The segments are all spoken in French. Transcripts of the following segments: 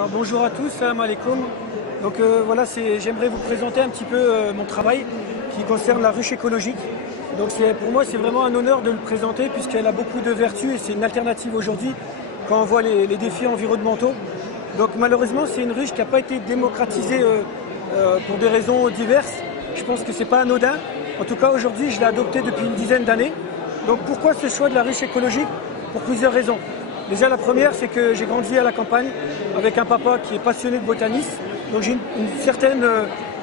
Alors bonjour à tous, salam alaikum. Donc voilà, j'aimerais vous présenter un petit peu mon travail qui concerne la ruche écologique. Donc pour moi c'est vraiment un honneur de le présenter puisqu'elle a beaucoup de vertus et c'est une alternative aujourd'hui quand on voit les défis environnementaux. Donc malheureusement c'est une ruche qui n'a pas été démocratisée pour des raisons diverses. Je pense que c'est pas anodin. En tout cas aujourd'hui je l'ai adoptée depuis une dizaine d'années. Donc pourquoi ce choix de la ruche écologique? Pour plusieurs raisons. Déjà la première c'est que j'ai grandi à la campagne avec un papa qui est passionné de botanisme. Donc j'ai une certaine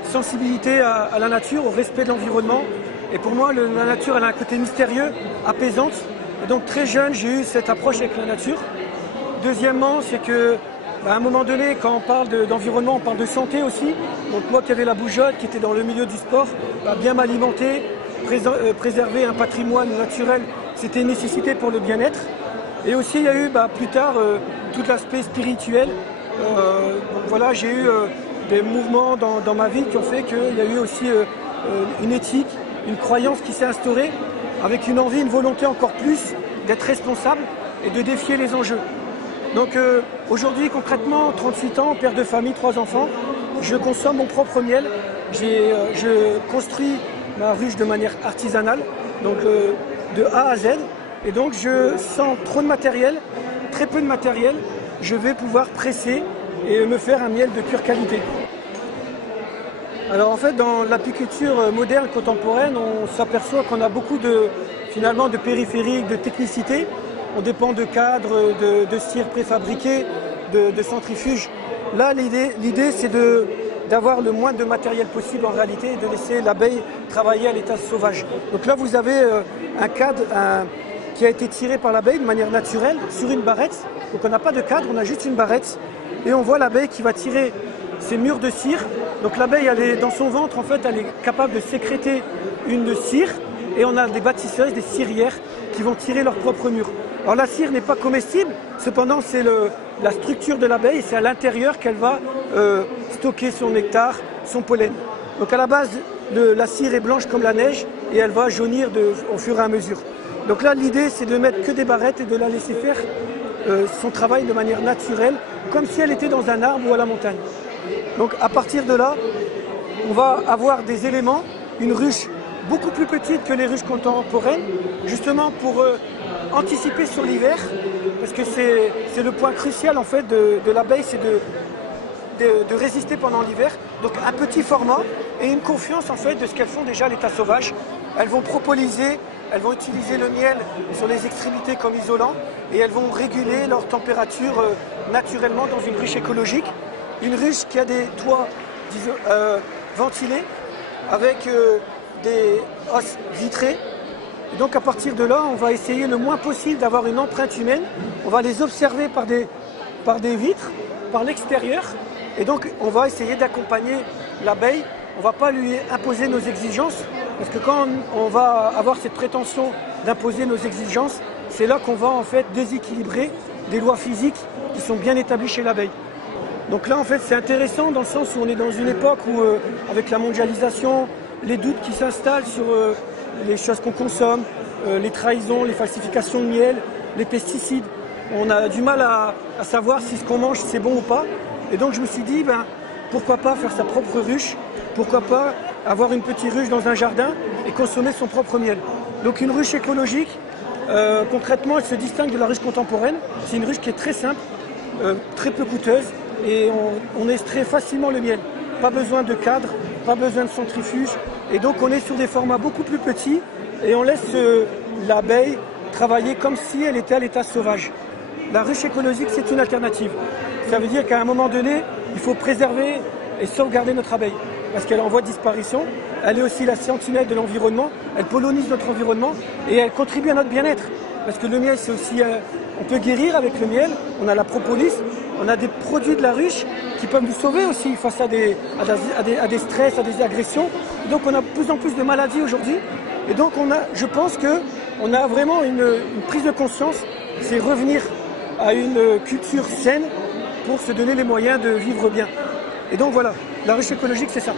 sensibilité à la nature, au respect de l'environnement. Et pour moi la nature elle a un côté mystérieux, apaisante. Et donc très jeune j'ai eu cette approche avec la nature. Deuxièmement c'est que à un moment donné quand on parle d'environnement on parle de santé aussi. Donc moi qui avais la bougeotte, qui était dans le milieu du sport, bien m'alimenter, préserver un patrimoine naturel, c'était une nécessité pour le bien-être. Et aussi il y a eu plus tard tout l'aspect spirituel. Donc voilà, j'ai eu des mouvements dans ma vie qui ont fait qu'il y a eu aussi une éthique, une croyance qui s'est instaurée avec une envie, une volonté encore plus d'être responsable et de défier les enjeux. Donc aujourd'hui concrètement, 38 ans, père de famille, 3 enfants, je consomme mon propre miel. Je construis ma ruche de manière artisanale, donc de A à Z. Et donc sans trop de matériel, très peu de matériel, je vais pouvoir presser et me faire un miel de pure qualité. Alors en fait dans l'apiculture moderne, contemporaine, on s'aperçoit qu'on a beaucoup finalement de périphériques, de technicité. On dépend de cadres, de cires préfabriquées, de centrifuges. Là l'idée c'est d'avoir le moins de matériel possible en réalité et de laisser l'abeille travailler à l'état sauvage. Donc là vous avez un cadre qui a été tiré par l'abeille de manière naturelle sur une barrette. Donc on n'a pas de cadre, on a juste une barrette et on voit l'abeille qui va tirer ses mûres de cire. Donc l'abeille dans son ventre en fait elle est capable de sécréter une cire et on a des bâtisseuses, des cirières qui vont tirer leurs propres mûres. Alors la cire n'est pas comestible, cependant c'est la structure de l'abeille, c'est à l'intérieur qu'elle va stocker son nectar, son pollen. Donc à la base la cire est blanche comme la neige et elle va jaunir au fur et à mesure. Donc là l'idée c'est de mettre que des barrettes et de la laisser faire son travail de manière naturelle, comme si elle était dans un arbre ou à la montagne. Donc à partir de là, on va avoir des éléments, une ruche beaucoup plus petite que les ruches contemporaines, justement pour anticiper sur l'hiver, parce que c'est le point crucial en fait de l'abeille, c'est de résister pendant l'hiver. Donc un petit format et une confiance en fait de ce qu'elles font déjà à l'état sauvage. Elles vont propoliser, elles vont utiliser le miel sur les extrémités comme isolant et elles vont réguler leur température naturellement dans une ruche écologique. Une ruche qui a des toits ventilés avec des osses vitrées. Et donc à partir de là, on va essayer le moins possible d'avoir une empreinte humaine. On va les observer par des vitres, par l'extérieur. Et donc on va essayer d'accompagner l'abeille. On ne va pas lui imposer nos exigences. Parce que quand on va avoir cette prétention d'imposer nos exigences, c'est là qu'on va en fait déséquilibrer des lois physiques qui sont bien établies chez l'abeille. Donc là en fait c'est intéressant dans le sens où on est dans une époque où avec la mondialisation, les doutes qui s'installent sur les choses qu'on consomme, les trahisons, les falsifications de miel, les pesticides. On a du mal à savoir si ce qu'on mange c'est bon ou pas. Et donc je me suis dit pourquoi pas faire sa propre ruche, pourquoi pas avoir une petite ruche dans un jardin et consommer son propre miel. Donc une ruche écologique, concrètement elle se distingue de la ruche contemporaine. C'est une ruche qui est très simple, très peu coûteuse et on extrait facilement le miel. Pas besoin de cadre, pas besoin de centrifuge et donc on est sur des formats beaucoup plus petits et on laisse l'abeille travailler comme si elle était à l'état sauvage. La ruche écologique c'est une alternative. Ça veut dire qu'à un moment donné, il faut préserver et sauvegarder notre abeille parce qu'elle est en voie de disparition. Elle est aussi la sentinelle de l'environnement, elle polonise notre environnement et elle contribue à notre bien-être. Parce que le miel c'est aussi, on peut guérir avec le miel, on a la propolis, on a des produits de la ruche qui peuvent nous sauver aussi face à des stress, à des agressions. Et donc on a de plus en plus de maladies aujourd'hui. Et donc je pense qu'on a vraiment une prise de conscience, c'est revenir à une culture saine pour se donner les moyens de vivre bien. Et donc voilà, la ruche écologique c'est ça.